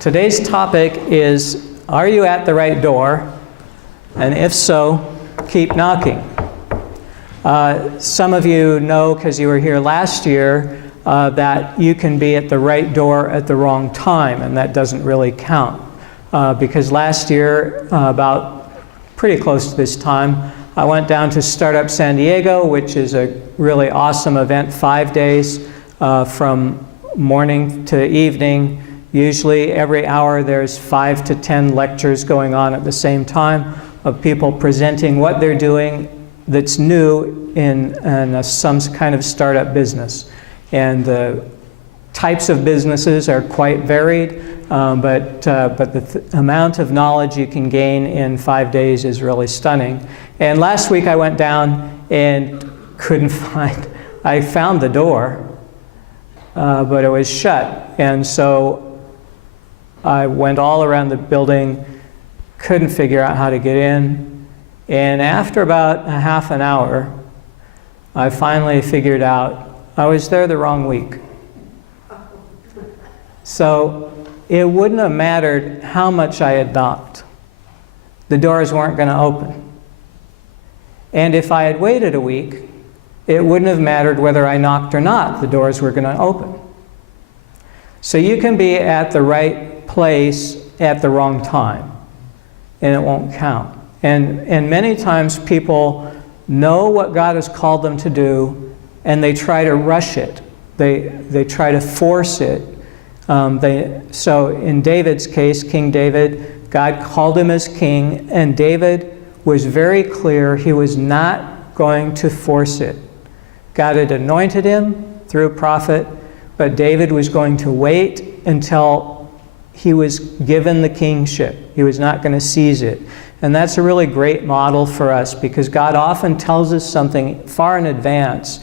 Today's topic is, are you at the right door? And if so, keep knocking. Some of you know, because you were here last year, that you can be at the right door at the wrong time, and that doesn't really count. Because last year, about pretty close to this time, I went down to Startup San Diego, which is a really awesome event, 5 days from morning to evening. Usually every hour there's 5 to 10 lectures going on at the same time of people presenting what they're doing that's new in some kind of startup business. And the types of businesses are quite varied, but the amount of knowledge you can gain in 5 days is really stunning. And last week I went down and I found the door, but it was shut. And so I went all around the building, couldn't figure out how to get in. And after about a half an hour, I finally figured out I was there the wrong week. So it wouldn't have mattered how much I had knocked. The doors weren't going to open. And if I had waited a week, it wouldn't have mattered whether I knocked or not. The doors were going to open. So you can be at the right place at the wrong time, and it won't count. And many times people know what God has called them to do, and they try to rush it. They try to force it. So in David's case, King David, God called him as king, and David was very clear he was not going to force it. God had anointed him through a prophet, but David was going to wait until he was given the kingship. He was not going to seize it. And that's a really great model for us, because God often tells us something far in advance.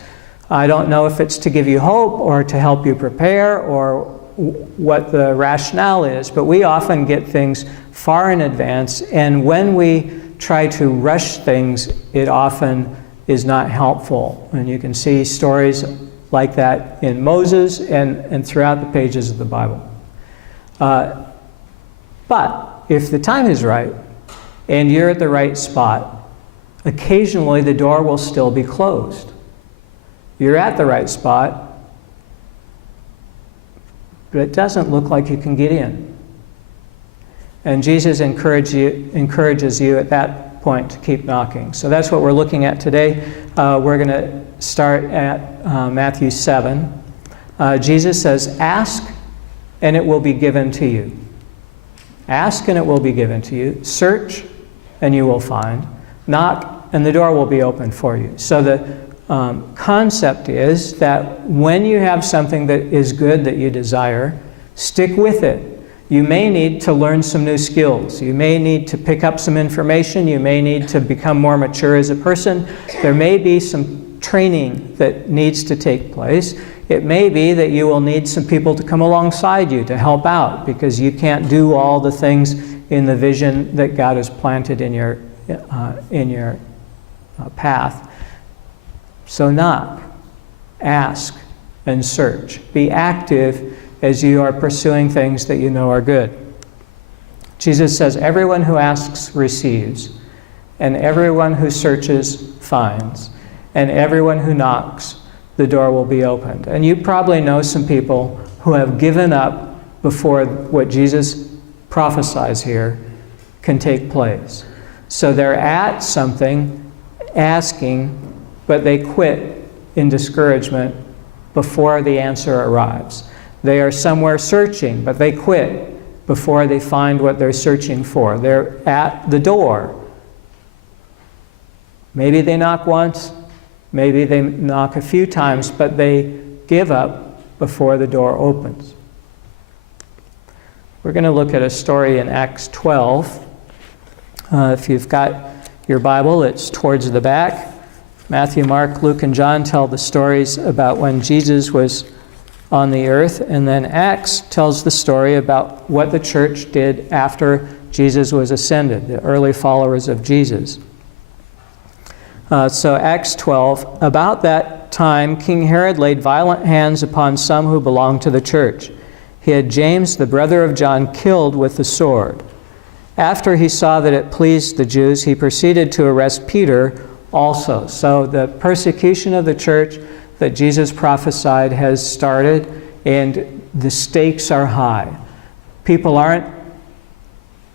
I don't know if it's to give you hope or to help you prepare or what the rationale is, but we often get things far in advance, and when we try to rush things, it often is not helpful. And you can see stories like that in Moses and throughout the pages of the Bible. But if the time is right and you're at the right spot, occasionally the door will still be closed. You're at the right spot, but it doesn't look like you can get in. And Jesus encourages you at that point to keep knocking. So that's what we're looking at today. We're going to start at Matthew 7. Jesus says, "Ask, and it will be given to you. Ask, and it will be given to you. Search, and you will find. Knock, and the door will be opened for you." So the concept is that when you have something that is good that you desire, stick with it. You may need to learn some new skills. You may need to pick up some information. You may need to become more mature as a person. There may be some training that needs to take place. It may be that you will need some people to come alongside you to help out, because you can't do all the things in the vision that God has planted in your path. So knock, ask, and search. Be active as you are pursuing things that you know are good. Jesus says, "Everyone who asks receives, and everyone who searches finds, and everyone who knocks, the door will be opened." And you probably know some people who have given up before what Jesus prophesies here can take place. So they're at something, asking, but they quit in discouragement before the answer arrives. They are somewhere searching, but they quit before they find what they're searching for. They're at the door. Maybe they knock once, maybe they knock a few times, but they give up before the door opens. We're going to look at a story in Acts 12. If you've got your Bible, it's towards the back. Matthew, Mark, Luke, and John tell the stories about when Jesus was on the earth, and then Acts tells the story about what the church did after Jesus was ascended, the early followers of Jesus. So Acts 12, "About that time King Herod laid violent hands upon some who belonged to the church. he had James, the brother of John, killed with the sword. After he saw that it pleased the Jews, he proceeded to arrest Peter also. So the persecution of the church that Jesus prophesied has started, and the stakes are high. People aren't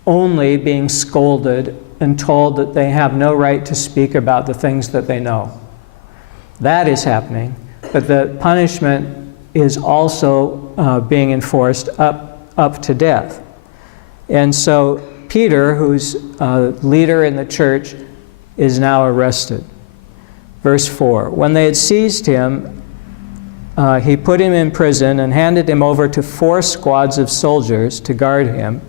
only being scolded and told that they have no right to speak about the things that they know. That is happening, but the punishment is also being enforced up to death. And so Peter, who's a leader in the church, is now arrested. Verse 4, when they had seized him, he put him in prison and handed him over to 4 squads of soldiers to guard him,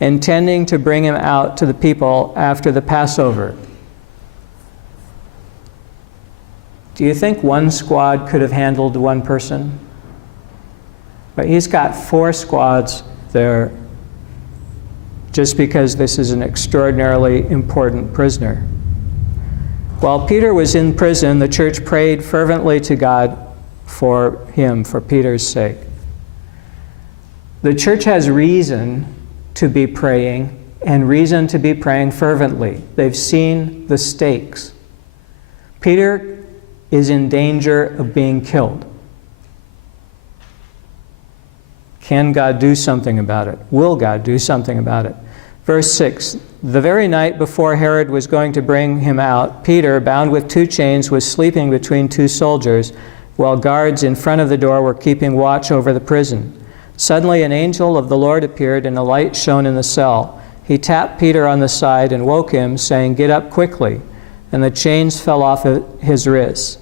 intending to bring him out to the people after the Passover. Do you think one squad could have handled one person? But he's got 4 squads there just because this is an extraordinarily important prisoner. While Peter was in prison, the church prayed fervently to God for him, for Peter's sake. The church has reason to be praying and reason to be praying fervently. They've seen the stakes. Peter is in danger of being killed. Can God do something about it? Will God do something about it? Verse 6, the very night before Herod was going to bring him out, Peter, bound with 2 chains, was sleeping between 2 soldiers, while guards in front of the door were keeping watch over the prison. Suddenly an angel of the Lord appeared, and a light shone in the cell. He tapped Peter on the side and woke him, saying, "Get up quickly." And the chains fell off his wrists.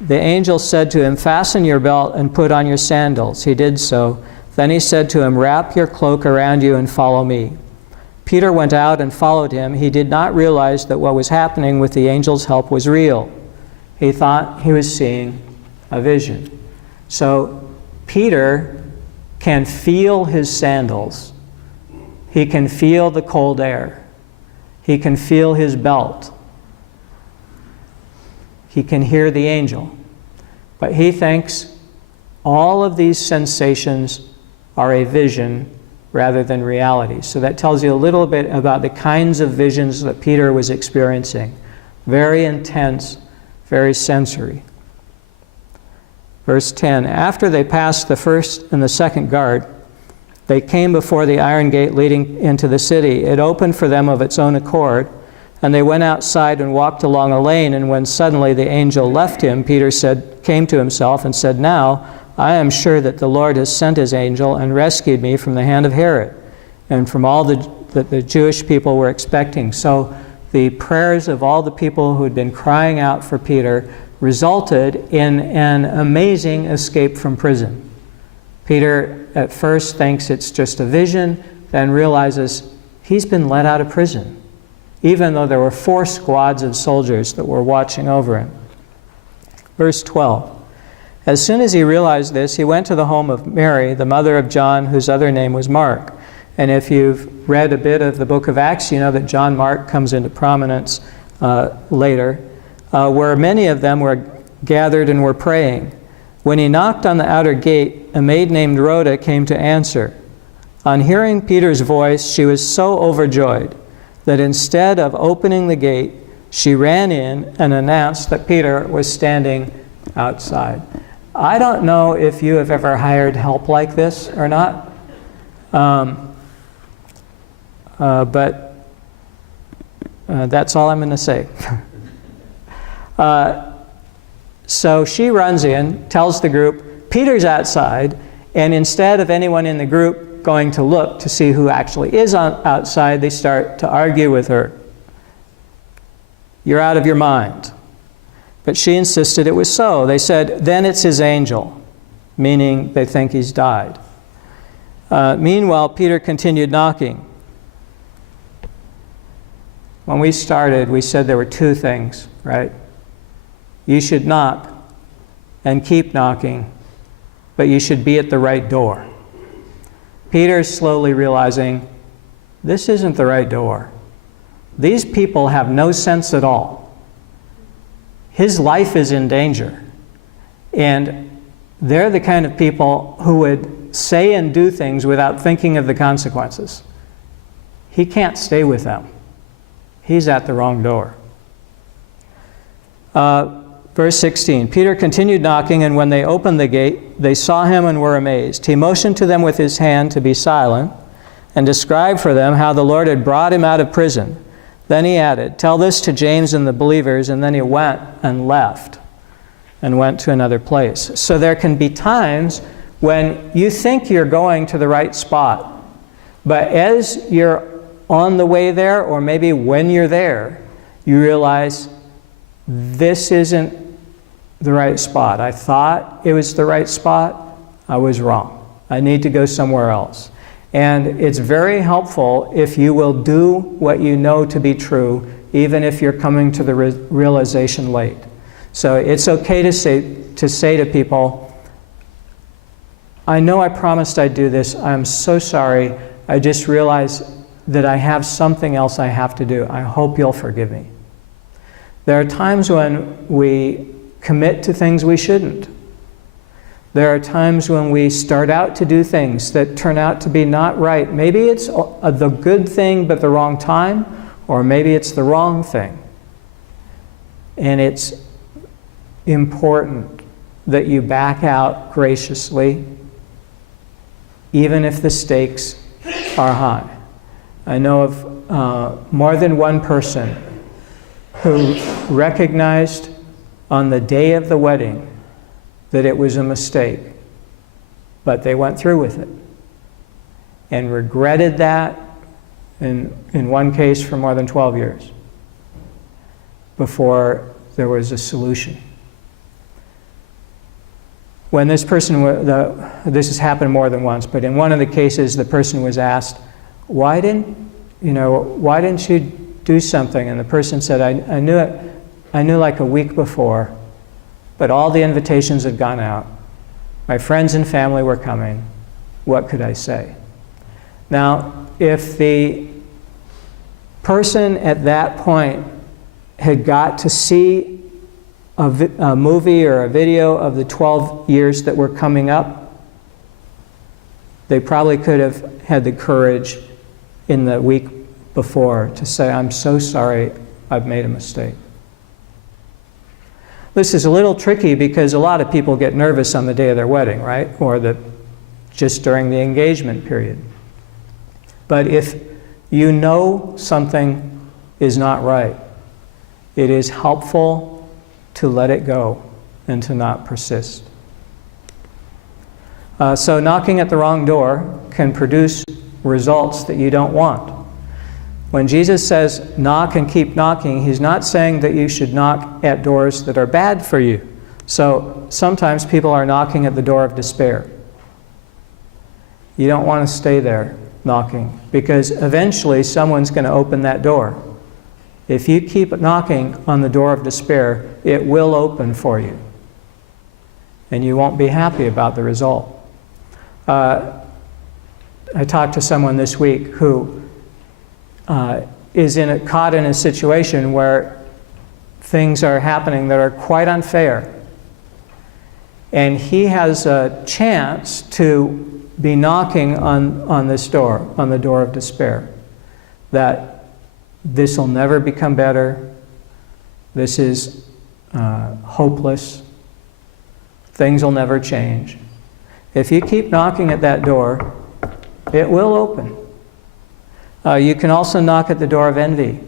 The angel said to him, "Fasten your belt and put on your sandals." He did so. Then he said to him, "Wrap your cloak around you and follow me." Peter went out and followed him. He did not realize that what was happening with the angel's help was real. He thought he was seeing a vision. So Peter can feel his sandals. He can feel the cold air. He can feel his belt. He can hear the angel. But he thinks all of these sensations are a vision rather than reality. So that tells you a little bit about the kinds of visions that Peter was experiencing. Very intense, very sensory. Verse 10, after they passed the first and the second guard, they came before the iron gate leading into the city. It opened for them of its own accord, and they went outside and walked along a lane, and when suddenly the angel left him, Peter came to himself and said, "Now I am sure that the Lord has sent his angel and rescued me from the hand of Herod and from all that the Jewish people were expecting." So the prayers of all the people who had been crying out for Peter resulted in an amazing escape from prison. Peter at first thinks it's just a vision, then realizes he's been let out of prison, even though there were 4 squads of soldiers that were watching over him. Verse 12. As soon as he realized this, he went to the home of Mary, the mother of John, whose other name was Mark. And if you've read a bit of the book of Acts, you know that John Mark comes into prominence later, where many of them were gathered and were praying. When he knocked on the outer gate, a maid named Rhoda came to answer. On hearing Peter's voice, she was so overjoyed that instead of opening the gate, she ran in and announced that Peter was standing outside. I don't know if you have ever hired help like this or not, but that's all I'm going to say. So she runs in, tells the group, Peter's outside, and instead of anyone in the group going to look to see who actually is outside, they start to argue with her. You're out of your mind. But she insisted it was so. They said, then it's his angel, meaning they think he's died. Meanwhile, Peter continued knocking. When we started, we said there were 2 things, right? You should knock and keep knocking, but you should be at the right door. Peter's slowly realizing, this isn't the right door. These people have no sense at all. His life is in danger. And they're the kind of people who would say and do things without thinking of the consequences, he can't stay with them. He's at the wrong door. Verse 16, Peter continued knocking, and when they opened the gate, they saw him and were amazed. He motioned to them with his hand to be silent and described for them how the Lord had brought him out of prison. Then he added, tell this to James and the believers, and then he went and left and went to another place. So there can be times when you think you're going to the right spot, but as you're on the way there, or maybe when you're there, you realize this isn't the right spot. I thought it was the right spot. I was wrong. I need to go somewhere else. And it's very helpful if you will do what you know to be true, even if you're coming to the realization late. So it's okay to say to people, I know I promised I'd do this. I'm so sorry. I just realized that I have something else I have to do. I hope you'll forgive me. There are times when we commit to things we shouldn't. There are times when we start out to do things that turn out to be not right. Maybe it's the good thing but the wrong time, or maybe it's the wrong thing. And it's important that you back out graciously, even if the stakes are high. I know of more than one person who recognized on the day of the wedding that it was a mistake, but they went through with it and regretted that, in one case for more than 12 years, before there was a solution. When this person, this has happened more than once, but in one of the cases the person was asked, why didn't you do something? And the person said, I knew like a week before, but all the invitations had gone out. My friends and family were coming. What could I say? Now, if the person at that point had got to see a movie or a video of the 12 years that were coming up, they probably could have had the courage in the week before to say, I'm so sorry, I've made a mistake. This is a little tricky because a lot of people get nervous on the day of their wedding, right? Or just during the engagement period. But if you know something is not right, it is helpful to let it go and to not persist. So knocking at the wrong door can produce results that you don't want. When Jesus says knock and keep knocking, he's not saying that you should knock at doors that are bad for you. So sometimes people are knocking at the door of despair. You don't want to stay there knocking, because eventually someone's going to open that door. If you keep knocking on the door of despair, it will open for you. And you won't be happy about the result. I talked to someone this week who is caught in a situation where things are happening that are quite unfair. And he has a chance to be knocking on this door, on the door of despair, that this will never become better, this is hopeless, things will never change. If you keep knocking at that door, it will open. You can also knock at the door of envy.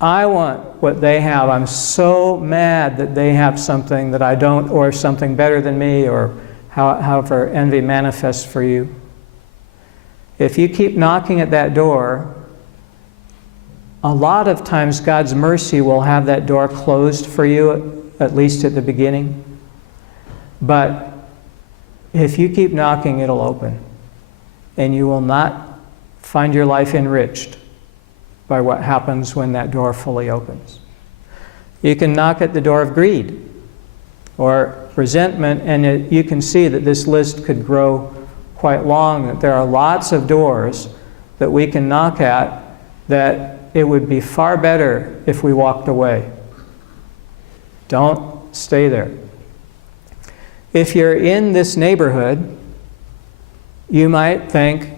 I want what they have. I'm so mad that they have something that I don't, or something better than me, or however envy manifests for you. If you keep knocking at that door, a lot of times God's mercy will have that door closed for you, at least at the beginning. But if you keep knocking, it'll open. And you will not find your life enriched by what happens when that door fully opens. You can knock at the door of greed or resentment, and you can see that this list could grow quite long, that there are lots of doors that we can knock at that it would be far better if we walked away. Don't stay there. If you're in this neighborhood, you might think,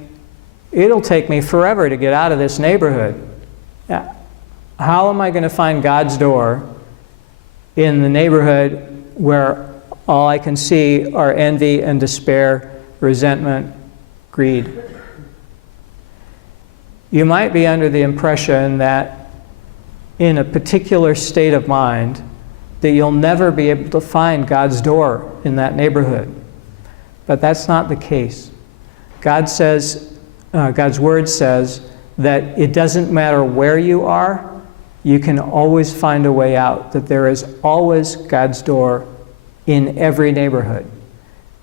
it'll take me forever to get out of this neighborhood. How am I going to find God's door in the neighborhood where all I can see are envy and despair, resentment, greed? You might be under the impression that in a particular state of mind that you'll never be able to find God's door in that neighborhood. But that's not the case. God says, God's Word says that it doesn't matter where you are, you can always find a way out, that there is always God's door in every neighborhood.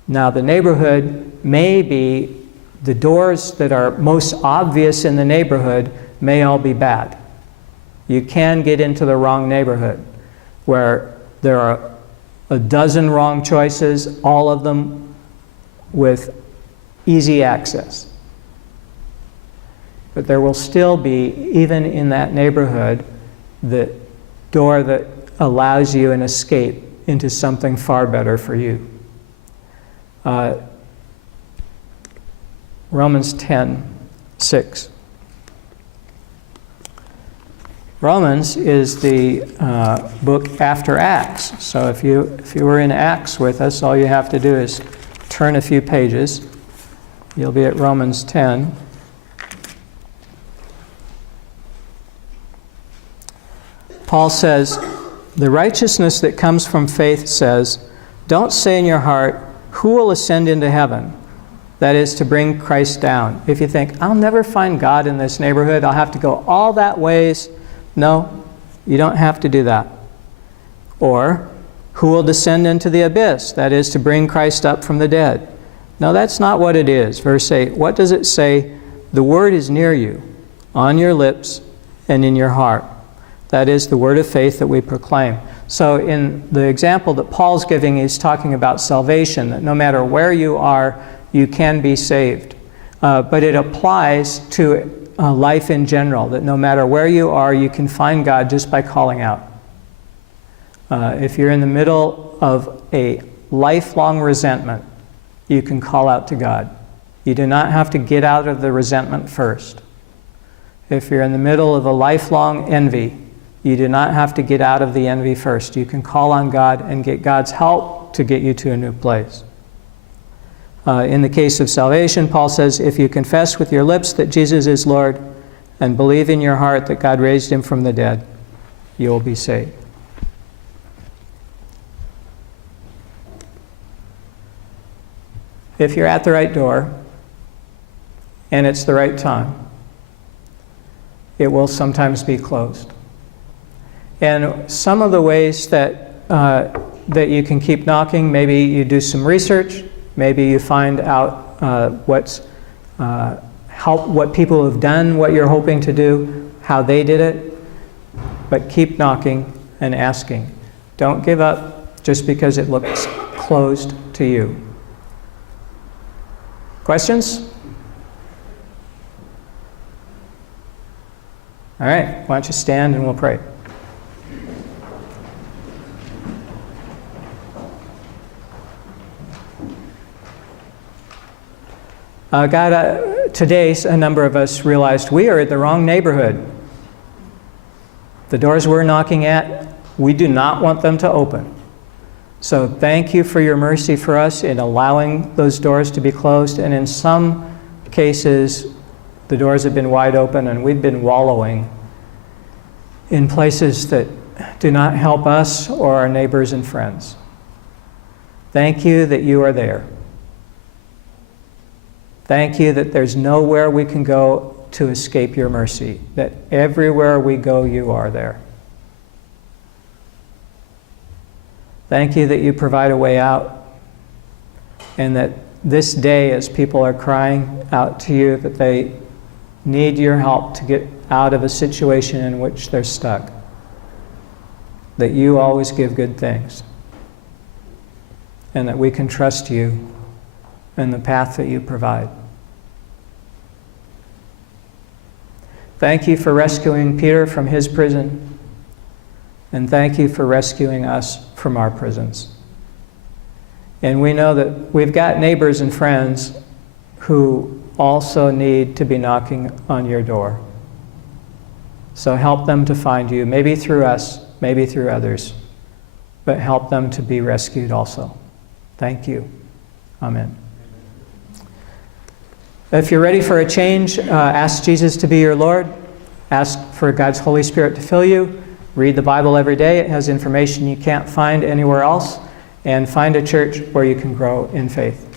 Now, the neighborhood may be, the doors that are most obvious in the neighborhood may all be bad. You can get into the wrong neighborhood where there are a dozen wrong choices, all of them with easy access. But there will still be, even in that neighborhood, the door that allows you an escape into something far better for you. Romans 10:6. Romans is the book after Acts. So if you were in Acts with us, all you have to do is turn a few pages. You'll be at Romans 10. Paul says, the righteousness that comes from faith says, don't say in your heart, who will ascend into heaven? That is to bring Christ down. If you think, I'll never find God in this neighborhood, I'll have to go all that ways. No, you don't have to do that. Or, who will descend into the abyss? That is to bring Christ up from the dead. No, that's not what it is. Verse 8, what does it say? The word is near you, on your lips and in your heart. That is the word of faith that we proclaim. So in the example that Paul's giving, he's talking about salvation, that no matter where you are, you can be saved. But it applies to life in general, that no matter where you are, you can find God just by calling out. If you're in the middle of a lifelong resentment, you can call out to God. You do not have to get out of the resentment first. If you're in the middle of a lifelong envy, you do not have to get out of the envy first. You can call on God and get God's help to get you to a new place. In the case of salvation, Paul says, if you confess with your lips that Jesus is Lord and believe in your heart that God raised him from the dead, you will be saved. If you're at the right door and it's the right time, it will sometimes be closed. And some of the ways that that you can keep knocking, maybe you do some research, maybe you find out what people have done, what you're hoping to do, how they did it, but keep knocking and asking. Don't give up just because it looks closed to you. Questions? All right, why don't you stand and we'll pray. God, today a number of us realized we are in the wrong neighborhood. The doors we're knocking at, we do not want them to open. So thank you for your mercy for us in allowing those doors to be closed. And in some cases, the doors have been wide open and we've been wallowing in places that do not help us or our neighbors and friends. Thank you that you are there. Thank you that there's nowhere we can go to escape your mercy, that everywhere we go, you are there. Thank you that you provide a way out, and that this day, as people are crying out to you, that they need your help to get out of a situation in which they're stuck, that you always give good things, and that we can trust you and the path that you provide. Thank you for rescuing Peter from his prison, and thank you for rescuing us from our prisons. And we know that we've got neighbors and friends who also need to be knocking on your door. So help them to find you, maybe through us, maybe through others, but help them to be rescued also. Thank you. Amen. If you're ready for a change, ask Jesus to be your Lord. Ask for God's Holy Spirit to fill you. Read the Bible every day. It has information you can't find anywhere else. And find a church where you can grow in faith.